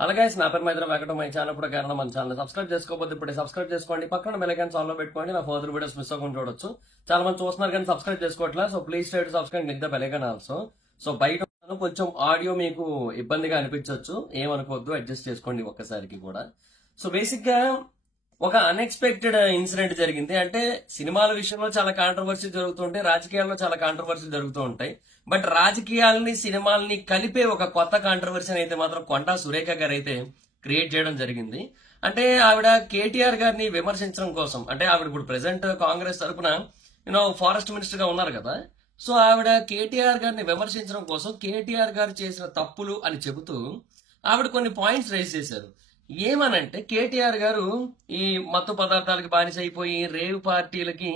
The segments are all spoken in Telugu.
అలాగే నా పేరు మైత్రి వెంకట మై ఛానల్ కూడా కారణం మన ఛానల్ సబ్స్క్రైబ్ చేసుకోకపోతే ఇప్పుడే సబ్స్క్రైబ్ చేసుకోండి. పక్కన బెల్ ఐకాన్ ఆన్ లో పెట్టుకోండి. నా ఫర్దర్ వీడియోస్ మిస్ అవ్వకుండా చూడొచ్చు. చాలా మంది చూస్తున్నారు కానీ సబ్స్క్రైబ్ చేసుకోవట్లేదు. So please try to subscribe with the bell icon also. So బయట కొంచెం ఆడియో మీకు ఇబ్బందిగా అనిపించవచ్చు, ఏమనుకోవద్దు, అడ్జస్ట్ చేసుకోండి ఒక్కసారికి కూడా. సో బేసిక్ గా ఒక అన్ఎక్స్పెక్టెడ్ ఇన్సిడెంట్ జరిగింది. అంటే సినిమాల విషయంలో చాలా కాంట్రవర్సీ జరుగుతుంటాయి, రాజకీయాల్లో చాలా కాంట్రవర్సీ జరుగుతూ ఉంటాయి. బట్ రాజకీయాలని సినిమాలని కలిపే ఒక కొత్త కాంట్రవర్సీని అయితే మాత్రం కొండా సురేఖ గారు అయితే క్రియేట్ చేయడం జరిగింది. అంటే ఆవిడ కేటీఆర్ గారిని విమర్శించడం కోసం, అంటే ఆవిడ ఇప్పుడు ప్రెసెంట్ కాంగ్రెస్ తరపున ఫారెస్ట్ మినిస్టర్ గా ఉన్నారు కదా. సో ఆవిడ కేటీఆర్ గారిని విమర్శించడం కోసం కేటీఆర్ గారు చేసిన తప్పులు అని చెబుతూ ఆవిడ కొన్ని పాయింట్స్ రైజ్ చేశారు. ఏమనంటే కేటీఆర్ గారు ఈ మత్తు పదార్థాలకి బానిస అయిపోయి రేవ్ పార్టీలకి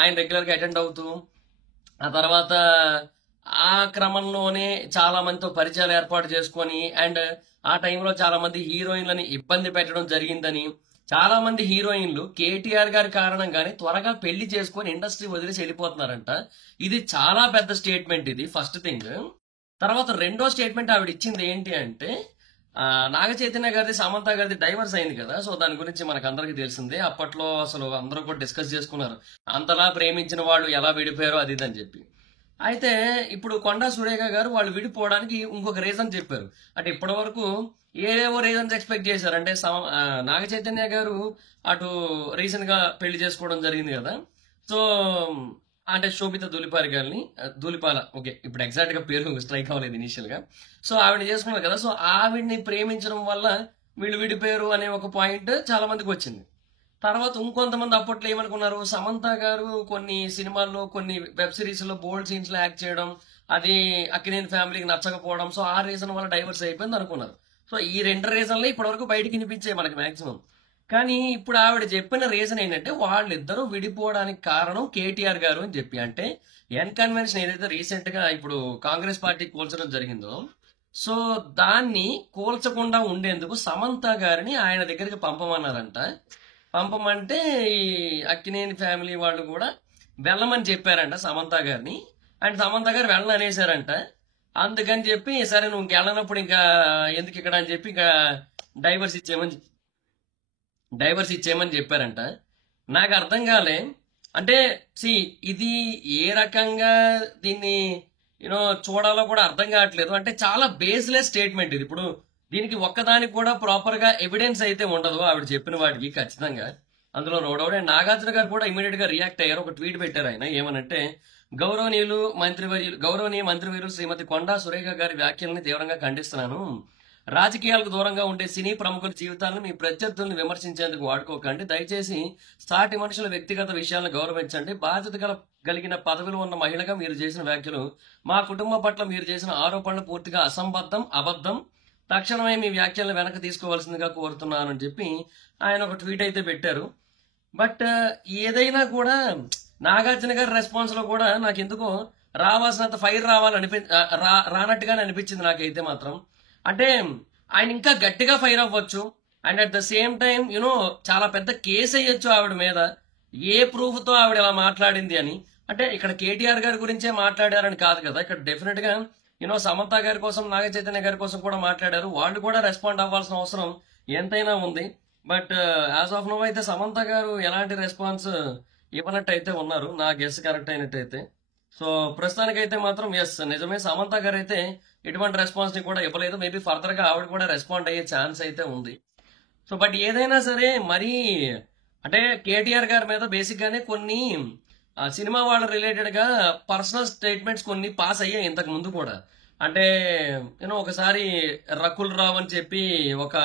ఆయన రెగ్యులర్ గా అటెండ్ అవుతూ, ఆ తర్వాత ఆ క్రమంలోనే చాలా మందితో పరిచయాలు ఏర్పాటు చేసుకొని, అండ్ ఆ టైంలో చాలా మంది హీరోయిన్లని ఇబ్బంది పెట్టడం జరిగిందని, చాలా మంది హీరోయిన్లు కేటీఆర్ గారి కారణంగానే త్వరగా పెళ్లి చేసుకొని ఇండస్ట్రీ వదిలేసి వెళ్ళిపోతున్నారంట. ఇది చాలా పెద్ద స్టేట్మెంట్. ఇది ఫస్ట్ థింగ్. తర్వాత రెండో స్టేట్మెంట్ ఆవిడ ఇచ్చింది ఏంటి అంటే, నాగ చైతన్య గారిది సమంత గారిది డైవర్స్ అయింది కదా. సో దాని గురించి మనకు అందరికి తెలిసిందే. అప్పట్లో అసలు అందరూ కూడా డిస్కస్ చేసుకున్నారు, అంతలా ప్రేమించిన వాళ్ళు ఎలా విడిపోయారో అది ఇది అని చెప్పి. అయితే ఇప్పుడు కొండా సురేఖ గారు వాళ్ళు విడిపోవడానికి ఇంకొక రీజన్ చెప్పారు. అంటే ఇప్పటి వరకు ఏవేవో రీజన్స్ ఎక్స్పెక్ట్ చేశారు. అంటే నాగ చైతన్య గారు అటు రీసెంట్ గా పెళ్లి చేసుకోవడం జరిగింది కదా. సో అంటే శోభిత ధూళిపాల గారిని, ధూళిపాల, ఓకే ఇప్పుడు ఎగ్జాక్ట్ గా పేరు స్ట్రైక్ అవ్వలేదు ఇనిషియల్ గా. సో ఆవిడ చేసుకున్నారు కదా. సో ఆవిడ్ని ప్రేమించడం వల్ల వీళ్ళు విడిపోయారు అనే ఒక పాయింట్ చాలా మందికి వచ్చింది. తర్వాత ఇంకొంతమంది అప్పట్లో ఏమనుకున్నారు, సమంత గారు కొన్ని సినిమాల్లో కొన్ని వెబ్ సిరీస్ లో బోల్డ్ సీన్స్ లో యాక్ట్ చేయడం, అది అక్కినేని ఫ్యామిలీకి నచ్చకపోవడం, సో ఆ రీజన్ వల్ల డైవర్స్ అయిపోయింది అనుకున్నారు. సో ఈ రెండు రీజన్లే ఇప్పటివరకు బయటకు వినిపించాయి మనకి మాక్సిమం. కానీ ఇప్పుడు ఆవిడ చెప్పిన రీజన్ ఏంటంటే వాళ్ళిద్దరూ విడిపోవడానికి కారణం కేటీఆర్ గారు అని చెప్పి. అంటే ఎన్ కన్వెన్షన్ ఏదైతే రీసెంట్ గా ఇప్పుడు కాంగ్రెస్ పార్టీ కూల్చడం జరిగిందో, సో దాన్ని కూల్చకుండా ఉండేందుకు సమంత గారిని ఆయన దగ్గరికి పంపమన్నారంట. పంపమంటే ఈ అక్కినేని ఫ్యామిలీ వాళ్ళు కూడా వెళ్ళమని చెప్పారంట సమంత గారిని. అండ్ సమంత గారు వెళ్ళని అనేసారంట. అందుకని చెప్పి సరే నువ్వు వెళ్ళనప్పుడు ఇంకా ఎందుకు ఇక్కడ అని చెప్పి ఇంకా డైవర్స్ ఇచ్చేయమని చెప్పారంట. నాకు అర్థం కాలే. అంటే ఇది ఏ రకంగా దీన్ని చూడాలో కూడా అర్థం కావట్లేదు. అంటే చాలా బేస్లెస్ స్టేట్మెంట్ ఇది. ఇప్పుడు దీనికి ఒక్కదానికి కూడా ప్రాపర్ గా ఎవిడెన్స్ అయితే ఉండదు ఆవిడ చెప్పిన వాటికి ఖచ్చితంగా. అందులో నో డౌట్. అండ్ నాగార్జున గారు కూడా ఇమీడియట్ గా రియాక్ట్ అయ్యారు. ఒక ట్వీట్ పెట్టారు ఆయన. ఏమనంటే, గౌరవనీయ మంత్రివర్యులు శ్రీమతి కొండా సురేఖ గారి వ్యాఖ్యల్ని తీవ్రంగా ఖండిస్తున్నాను. రాజకీయాలకు దూరంగా ఉండే సినీ ప్రముఖుల జీవితాలను మీ ప్రత్యర్థుల్ని విమర్శించేందుకు వాడుకోకండి. దయచేసి సాటి మనుషుల వ్యక్తిగత విషయాలను గౌరవించండి. బాధ్యత కలిగిన పదవిలో ఉన్న మహిళగా మీరు చేసిన వ్యాఖ్యలు, మా కుటుంబం పట్ల మీరు చేసిన ఆరోపణలు పూర్తిగా అబద్ధం. తక్షణమే మీ వ్యాఖ్యలను వెనక్కి తీసుకోవాల్సిందిగా కోరుతున్నాను అని చెప్పి ఆయన ఒక ట్వీట్ అయితే పెట్టారు. బట్ ఏదైనా కూడా నాగార్జున గారి రెస్పాన్స్ లో కూడా నాకు ఎందుకో రావాల్సినంత ఫైర్ రానట్టుగానే అనిపించింది నాకైతే మాత్రం. అంటే ఆయన ఇంకా గట్టిగా ఫైర్ అవ్వచ్చు. And at the same time చాలా పెద్ద కేసు అయ్యొచ్చు ఆవిడ మీద, ఏ ప్రూఫ్ తో ఆవిడ ఇలా మాట్లాడింది అని. అంటే ఇక్కడ కేటీఆర్ గారి గురించే మాట్లాడారని కాదు కదా, ఇక్కడ డెఫినెట్ గా సమంత గారి కోసం, నాగ చైతన్య గారి కోసం కూడా మాట్లాడారు. వాళ్ళు కూడా రెస్పాండ్ అవ్వాల్సిన అవసరం ఎంతైనా ఉంది. బట్ యాజ్ ఆఫ్ నో అయితే సమంత గారు ఎలాంటి రెస్పాన్స్ ఇవ్వనట్టు అయితే ఉన్నారు, నా గెస్ కరెక్ట్ అయినట్టయితే. సో ప్రస్తుతానికైతే మాత్రం ఎస్ నిజమే, సమంత గారు అయితే ఎటువంటి రెస్పాన్స్ ని కూడా ఇవ్వలేదు. మేబీ ఫర్దర్ గా ఆవిడ కూడా రెస్పాండ్ అయ్యే ఛాన్స్ అయితే ఉంది. సో బట్ ఏదైనా సరే మరి అంటే కేటీఆర్ గారి మీద బేసిక్ గానే కొన్ని సినిమా వాళ్ళ రిలేటెడ్ గా పర్సనల్ స్టేట్మెంట్స్ కొన్ని పాస్ అయ్యాయి ఇంతకు ముందు కూడా. అంటే ఒకసారి రకుల్ రావ్ అని చెప్పి ఒక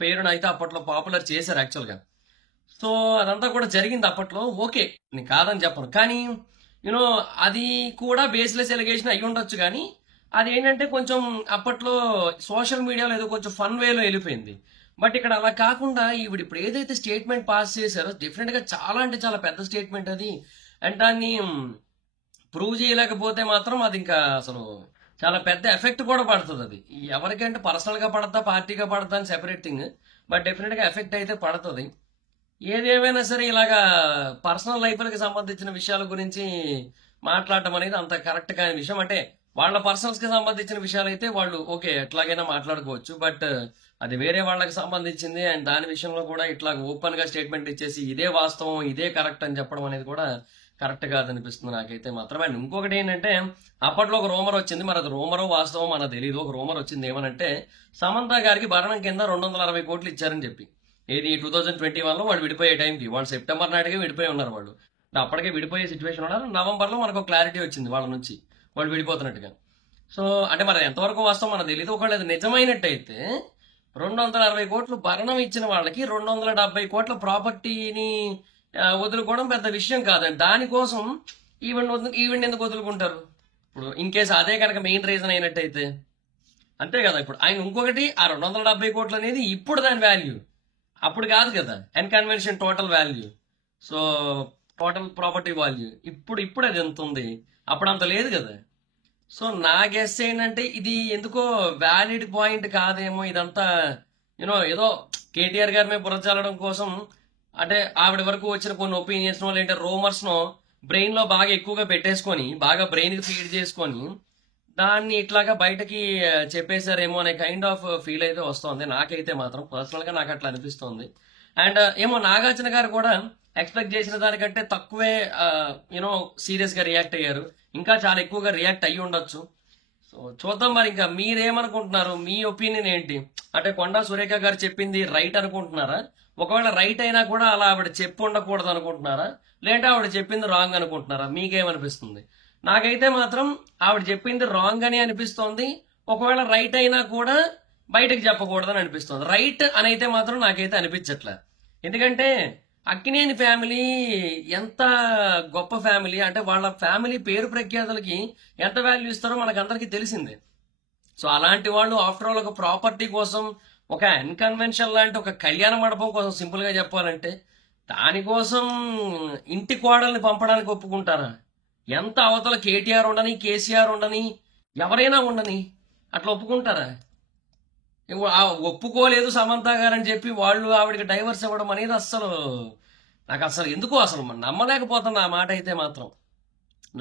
పేరును అయితే అప్పట్లో పాపులర్ చేశారు యాక్చువల్ గా. సో అదంతా కూడా జరిగింది అప్పట్లో, ఓకే నేను కాదని చెప్పను. కానీ అది కూడా బేస్లెస్ ఎలిగేషన్ అయ్యి ఉండొచ్చు. కానీ అది ఏంటంటే కొంచెం అప్పట్లో సోషల్ మీడియాలో ఏదో కొంచెం ఫన్ వేలో వెళ్ళిపోయింది. బట్ ఇక్కడ అలా కాకుండా ఇప్పుడు ఏదైతే స్టేట్మెంట్ పాస్ చేశారో డెఫినెట్ గా చాలా అంటే చాలా పెద్ద స్టేట్మెంట్ అది. అండ్ దాన్ని ప్రూవ్ చేయలేకపోతే మాత్రం అది ఇంకా అసలు చాలా పెద్ద ఎఫెక్ట్ కూడా పడుతుంది. అది ఎవరికంటే పర్సనల్ గా పడతా పార్టీగా పడతా అని సెపరేట్ థింగ్, బట్ డెఫినెట్ గా ఎఫెక్ట్ అయితే పడుతుంది. ఏదేమైనా సరే ఇలాగా పర్సనల్ లైఫ్లకి సంబంధించిన విషయాల గురించి మాట్లాడటం అనేది అంత కరెక్ట్ కాని విషయం. అంటే వాళ్ళ పర్సనల్స్ కి సంబంధించిన విషయాలు అయితే వాళ్ళు ఓకే ఎట్లాగైనా మాట్లాడుకోవచ్చు. బట్ అది వేరే వాళ్ళకి సంబంధించింది. అండ్ దాని విషయంలో కూడా ఇట్లా ఓపెన్ గా స్టేట్మెంట్ ఇచ్చేసి ఇదే వాస్తవం, ఇదే కరెక్ట్ అని చెప్పడం అనేది కూడా కరెక్ట్ కాదనిపిస్తుంది నాకైతే మాత్రం. అండ్ ఇంకొకటి ఏంటంటే, అప్పట్లో ఒక రూమర్ వచ్చింది, మరి అది రూమరో వాస్తవం మనకు తెలియదు. ఒక రూమర్ వచ్చింది ఏమనంటే, సమంత గారికి భరణం కింద 260 కోట్లు ఇచ్చారని చెప్పి. ఏది 2021లో వాళ్ళు విడిపోయే టైంకి, వాళ్ళు సెప్టెంబర్ నాటికే విడిపోయి ఉన్నారు. వాళ్ళు అప్పటికే విడిపోయే సిచ్యువేషన్ ఉన్నారు. నవంబర్లో మనకు క్లారిటీ వచ్చింది వాళ్ళ నుంచి వాళ్ళు విడిపోతున్నట్టుగా. సో అంటే మరి ఎంతవరకు వాస్తవం మనకు తెలియదు. ఒకవేళ అది నిజమైనట్టయితే 260 కోట్లు భరణం ఇచ్చిన వాళ్ళకి 270 కోట్ల ప్రాపర్టీని వదులుకోవడం పెద్ద విషయం కాదండి. దానికోసం ఈవెంట్ ఎందుకు వదులుకుంటారు? ఇప్పుడు ఇన్ కేసు అదే కనుక మెయిన్ రీజన్ అయినట్టయితే అంతే కదా. ఇప్పుడు ఆయన ఇంకొకటి ఆ 270 కోట్లు అనేది ఇప్పుడు దాని వాల్యూ, అప్పుడు కాదు కదా N Convention total value. So total property value ఇప్పుడు అది ఎంత ఉంది, అప్పుడు అంత లేదు కదా. సో నా గెస్ ఏంటంటే ఇది ఎందుకో వ్యాలిడ్ పాయింట్ కాదేమో ఇదంతా. ఏదో కేటీఆర్ గారి మీద బుర్రచల్లడం కోసం, అంటే ఆవిడ వరకు వచ్చిన కొన్ని ఒపీనియన్స్ నో లేదంటే రూమర్స్ నో బ్రెయిన్ లో బాగా ఎక్కువగా పెట్టేసుకొని, బాగా బ్రెయిన్ కి ఫీడ్ చేసుకొని దాన్ని ఇట్లాగా బయటకి చెప్పేశారేమో అనే కైండ్ ఆఫ్ ఫీల్ అయితే వస్తుంది నాకైతే మాత్రం. పర్సనల్ గా నాకు అట్లా అనిపిస్తుంది. అండ్ ఏమో నాగార్జున గారు కూడా ఎక్స్పెక్ట్ చేసిన దానికంటే తక్కువే సీరియస్ గా రియాక్ట్ అయ్యారు. ఇంకా చాలా ఎక్కువగా రియాక్ట్ అయ్యి ఉండొచ్చు. సో చూద్దాం మరి. ఇంకా మీరేమనుకుంటున్నారు? మీ ఒపీనియన్ ఏంటి? అంటే కొండా సురేఖ గారు చెప్పింది రైట్ అనుకుంటున్నారా? ఒకవేళ రైట్ అయినా కూడా అలా ఆవిడ చెప్పు ఉండకూడదు అనుకుంటున్నారా? లేదంటే ఆవిడ చెప్పింది రాంగ్ అనుకుంటున్నారా? మీకేమనిపిస్తుంది? నాకైతే మాత్రం ఆవిడ చెప్పింది రాంగ్ అని అనిపిస్తోంది. ఒకవేళ రైట్ అయినా కూడా బయటకు చెప్పకూడదని అనిపిస్తుంది. రైట్ అని అయితే మాత్రం నాకైతే అనిపించట్లే. ఎందుకంటే అక్కినేని ఫ్యామిలీ ఎంత గొప్ప ఫ్యామిలీ, అంటే వాళ్ళ ఫ్యామిలీ పేరు ప్రఖ్యాతులకి ఎంత వాల్యూ ఇస్తారో మనకు అందరికీ తెలిసిందే. సో అలాంటి వాళ్ళు ఆఫ్టర్ ఆల్ ఒక ప్రాపర్టీ కోసం, ఒక అన్కన్వెన్షన్ లాంటి ఒక కళ్యాణ మండపం కోసం, సింపుల్ గా చెప్పాలంటే దానికోసం ఇంటి కోడల్ని పంపడానికి ఒప్పుకుంటారా? ఎంత అవతల కేటీఆర్ ఉండని, కేసీఆర్ ఉండని, ఎవరైనా ఉండని అట్లా ఒప్పుకుంటారా? ఒప్పుకోలేదు సమంత గారని చెప్పి వాళ్ళు ఆవిడకి డైవర్స్ ఇవ్వడం అనేది నాకు అసలు ఎందుకో అసలు నమ్మలేకపోతున్నా ఆ మాట అయితే మాత్రం.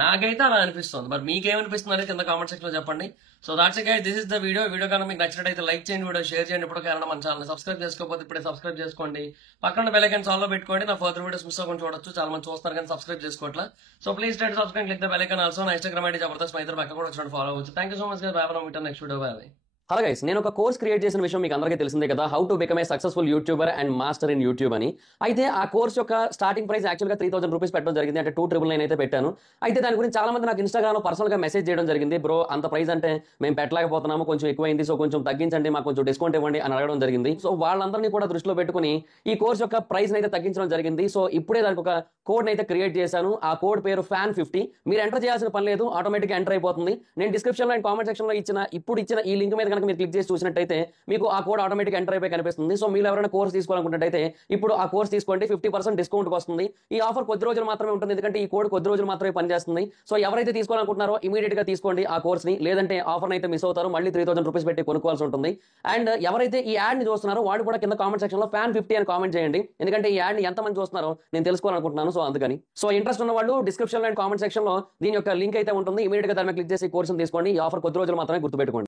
నాకైతే అలా అనిపిస్తుంది. మరి మీకేమనిపిస్తుంది అనేది కింద కామెంట్ సెక్షన్ లో చెప్పండి. So that's guys, this is the video కనుక మీకు నచ్చినట్టయితే లైక్ చేయండి, వీడియో షేర్ చేయండి. ఇప్పుడు కారణం మన ఛానల్ సబ్స్క్రైబ్ చేసుకోకపోతే ఇప్పుడే సబ్స్క్రైబ్ చేసుకోండి. పక్కన బెల్ ఐకాన్ ఆల్ లో పెట్టుకోండి. నా ఫర్దర్ వీడియోస్ మిస్ అవ్వకుండా చూడొచ్చు. చాలా మంది చూస్తారు కానీ సబ్స్క్రైబ్ చేసుకోవట్లా. So please try to subscribe, click the bell icon also. నా ఇన్స్టాగ్రామ్ ఐడి జబర్దస్త్ మైత్రి పక్క కూడా వచ్చినట్టు ఫాలో అవ్వచ్చు. Thank you so much guys. Bye bye. Meet next video. Bye. Hello guys, నేను ఒక కోర్స్ క్రియేట్ చేసిన విషయం మీకు అందరికీ తెలిసిందే కదా, how to become a successful YouTuber and master in YouTube అని. అయితే ఆ కోర్స్ యొక్క స్టార్టింగ్ ప్రైస్ యాక్చువల్గా 3000 రూపీస్ పెట్టడం జరిగింది. అంటే 299 అయితే పెట్టాను. అయితే దాని గురించి చాలా మంది నాకు ఇన్స్టాగ్రామ్ లో పర్సనల్ గా మెసేజ్ చేయడం జరిగింది. బ్రో అంత ప్రైస్ అంటే మేము పెట్టలేకపోతున్నాము, కొంచెం ఎక్కువైంది, సో కొంచెం తగ్గించండి, మాకు కొంచెం డిస్కౌంట్ ఇవ్వండి అని అడగడం జరిగింది. సో వాళ్ళందరినీ కూడా దృష్టిలో పెట్టుకుని ఈ కోర్స్ యొక్క ప్రైస్ అయితే తగ్గించడం జరిగింది. సో ఇప్పుడే దానికి ఒక కోడ్ అయితే క్రియేట్ చేశాను. ఆ కోడ్ పేరు FAN50. మీరు ఎంటర్ చేయాల్సిన పని లేదు, ఆటోమేటిక్గా ఎంటర్ అయిపోతుంది. నేను డిస్క్రిప్షన్ లో అండ్ కామెంట్ సెక్షన్ లో ఇచ్చిన ఈ లింక్ మీద కనుక మీరు క్లిక్ చేసి చూసినట్టయితే మీకు ఆ కోడ్ ఆటోమేటిక్ ఎంటర్ అయిపోయి కనిపిస్తుంది. సో మీరు ఎవరైనా కోర్స్ తీసుకోవాలనుకుంటే ఇప్పుడు ఆ కోర్స్ తీసుకోండి, 50% డిస్కౌంట్ వస్తుంది. ఈ ఆఫర్ కొద్ది రోజులు మాత్రమే ఉంటుంది, ఎందుకంటే ఈ కోడ్ కొద్ది రోజులు మాత్రమే పనిచేస్తుంది. సో ఎవరైతే తీసుకోవాలనుకుంటున్నారో ఇమీడియట్ గా తీసుకోండి ఆ కోర్స్ ని, లేదంటే ఆఫర్ అయితే మిస్ అవుతారు, మళ్ళీ 3000 రూపీస్ పెట్టి కొనుక్కోవాల్సి ఉంటుంది. అండ్ ఎవరైతే ఈ యాడ్ ని చూస్తున్నారో వాడు కూడా కింద కామెంట్ సెక్షన్ లో FAN50 అని కామెంట్ చేయండి, ఎందుకంటే ఈ యాడ్ ని ఎంతమంది చూస్తున్నారో నేను తెలుసుకోవాలనుకుంటున్నాను. సో అందుకని ఇంట్రెస్ట్ ఉన్న వాళ్ళు డిస్క్రిప్షన్ లో అండ్ కామెంట్ సెక్షన్ లో దీని యొక్క లింక్ అయితే ఉంటుంది. ఇమీడియట్ గా దాని మీద క్లిక్ చేసి కోర్స్ తీసుకోండి. ఈ ఆఫర్ కొద్ది రోజులు మాత్రమే, గుర్తుపెట్టుకోండి.